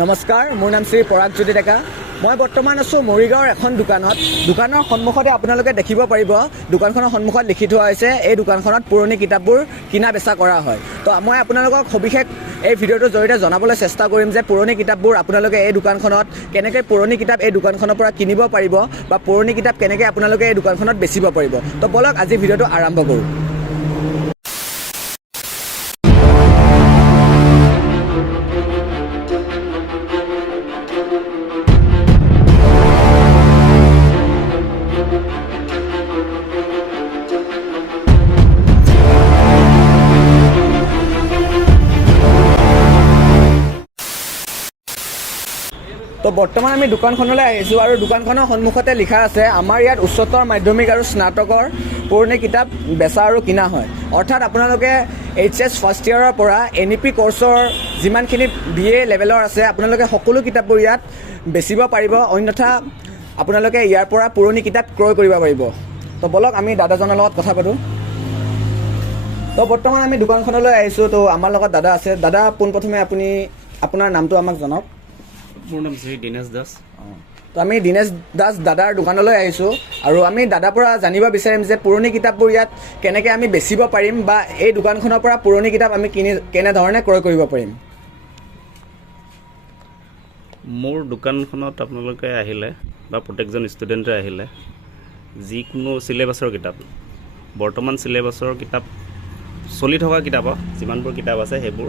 নমস্কাৰ, মোৰ নাম শ্ৰী পৰাগজ্যোতি ডেকা। মই বৰ্তমান আছোঁ মৰিগাঁৱৰ এখন দোকানত। দোকানৰ সন্মুখতে আপোনালোকে দেখিব পাৰিব, দোকানখনৰ সন্মুখত লিখি থোৱা হৈছে এই দোকানখনত পুৰণি কিতাপবোৰ কিনা বেচা কৰা হয়। তো মই আপোনালোকক সবিশেষ এই ভিডিঅ'টোৰ জৰিয়তে জনাবলৈ চেষ্টা কৰিম যে পুৰণি কিতাপবোৰ আপোনালোকে এই দোকানখনত কেনেকৈ পুৰণি কিতাপ এই দোকানখনৰ পৰা কিনিব পাৰিব বা পুৰণি কিতাপ কেনেকৈ আপোনালোকে এই দোকানখনত বেচিব পাৰিব। তো বলক আজি ভিডিঅ'টো আৰম্ভ কৰোঁ। তো বৰ্তমান আমি দোকানখনলৈ আহিছোঁ আৰু দোকানখনৰ সন্মুখতে লিখা আছে আমাৰ ইয়াত উচ্চতৰ মাধ্যমিক আৰু স্নাতকৰ পুৰণি কিতাপ বেচা আৰু কিনা হয়। অৰ্থাৎ আপোনালোকে HS ফাৰ্ষ্ট ইয়াৰৰ পৰা NEP কৰ্চৰ যিমানখিনি BA লেভেলৰ আছে আপোনালোকে সকলো কিতাপবোৰ ইয়াত বেচিব পাৰিব, অন্যথা আপোনালোকে ইয়াৰ পৰা পুৰণি কিতাপ ক্ৰয় কৰিব পাৰিব। তো বলক আমি দাদাজনৰ লগত কথা পাতোঁ। তো বৰ্তমান আমি দোকানখনলৈ আহিছোঁ। তো আমাৰ লগত দাদা আছে। দাদা, পোনপ্ৰথমে আপুনি আপোনাৰ নামটো আমাক জনাওক। মোৰ নাম শ্ৰী দীনেশ দাস। তো আমি দীনেশ দাস দাদাৰ দোকানলৈ আহিছোঁ আৰু আমি দাদাৰ পৰা জানিব বিচাৰিম যে পুৰণি কিতাপবোৰ ইয়াত কেনেকৈ আমি বেচিব পাৰিম বা এই দোকানখনৰ পৰা পুৰণি কিতাপ আমি কেনেধৰণে ক্ৰয় কৰিব পাৰিম। মোৰ দোকানখনত আপোনালোকে আহিলে বা প্ৰত্যেকজন ষ্টুডেণ্টে আহিলে যিকোনো চিলেবাছৰ কিতাপ, বৰ্তমান চিলেবাছৰ কিতাপ চলি থকা কিতাপ যিমানবোৰ কিতাপ আছে সেইবোৰ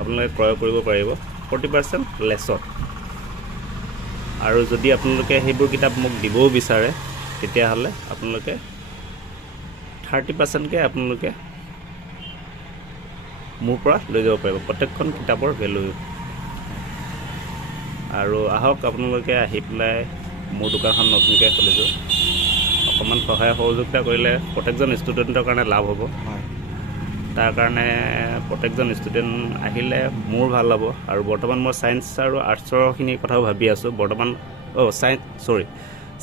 আপোনালোকে ক্ৰয় কৰিব পাৰিব 40% লেছত। আৰু যদি আপোনালোকে সেইবোৰ কিতাপ মোক দিবও বিচাৰে তেতিয়াহ'লে আপোনালোকে 30%কৈ আপোনালোকে মোৰ পৰা লৈ যাব পাৰিব প্ৰত্যেকখন কিতাপৰ ভেলু। আৰু আহক আপোনালোকে আহি পেলাই মোৰ দোকানখন নতুনকৈ খুলিছোঁ, অকণমান সহায় সহযোগিতা কৰিলে প্ৰত্যেকজন ষ্টুডেণ্টৰ কাৰণে লাভ হ'ব। তাৰ কাৰণে প্ৰত্যেকজন ষ্টুডেণ্ট আহিলে মোৰ ভাল হ'ব। আৰু বৰ্তমান মই ছায়েন্স আৰু আৰ্টছৰখিনি কথাও ভাবি আছোঁ বৰ্তমান।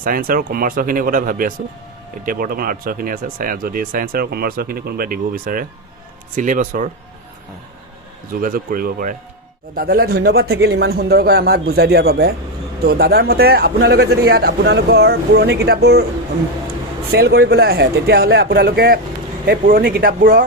ছায়েন্স আৰু কমাৰ্চৰখিনিৰ কথা ভাবি আছোঁ। এতিয়া বৰ্তমান আৰ্টছৰখিনি আছে। যদি ছায়েন্স আৰু কমাৰ্চৰখিনি কোনোবাই দিব বিচাৰে চিলেবাছৰ যোগাযোগ কৰিব পাৰে। দাদালৈ ধন্যবাদ থাকিল ইমান সুন্দৰকৈ আমাক বুজাই দিয়াৰ বাবে। তো দাদাৰ মতে আপোনালোকে যদি ইয়াত আপোনালোকৰ পুৰণি কিতাপবোৰ চেল কৰিবলৈ আহে তেতিয়াহ'লে আপোনালোকে সেই পুৰণি কিতাপবোৰৰ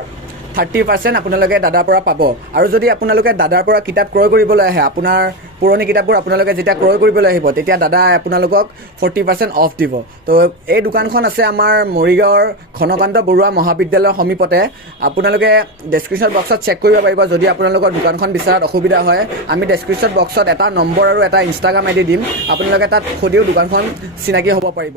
30% আপোনালোকে দাদাৰ পৰা পাব। আৰু যদি আপোনালোকে দাদাৰ পৰা কিতাপ ক্ৰয় কৰিবলৈ আহে, আপোনাৰ পুৰণি কিতাপবোৰ আপোনালোকে যেতিয়া ক্ৰয় কৰিবলৈ আহিব তেতিয়া দাদাই আপোনালোকক 40% অফ দিব। তো এই দোকানখন আছে আমাৰ মৰিগাঁৱৰ ঘনকান্ত বৰুৱা মহাবিদ্যালয়ৰ সমীপতে। আপোনালোকে ডেছক্ৰিপশ্যন বক্সত চেক কৰিব পাৰিব যদি আপোনালোকৰ দোকানখন বিচাৰাত অসুবিধা হয়। আমি ডেছক্ৰিপশ্যন বক্সত এটা নম্বৰ আৰু এটা ইনষ্টাগ্ৰাম ID দিম, আপোনালোকে তাত সুধিও দোকানখন চিনাকি হ'ব পাৰিব।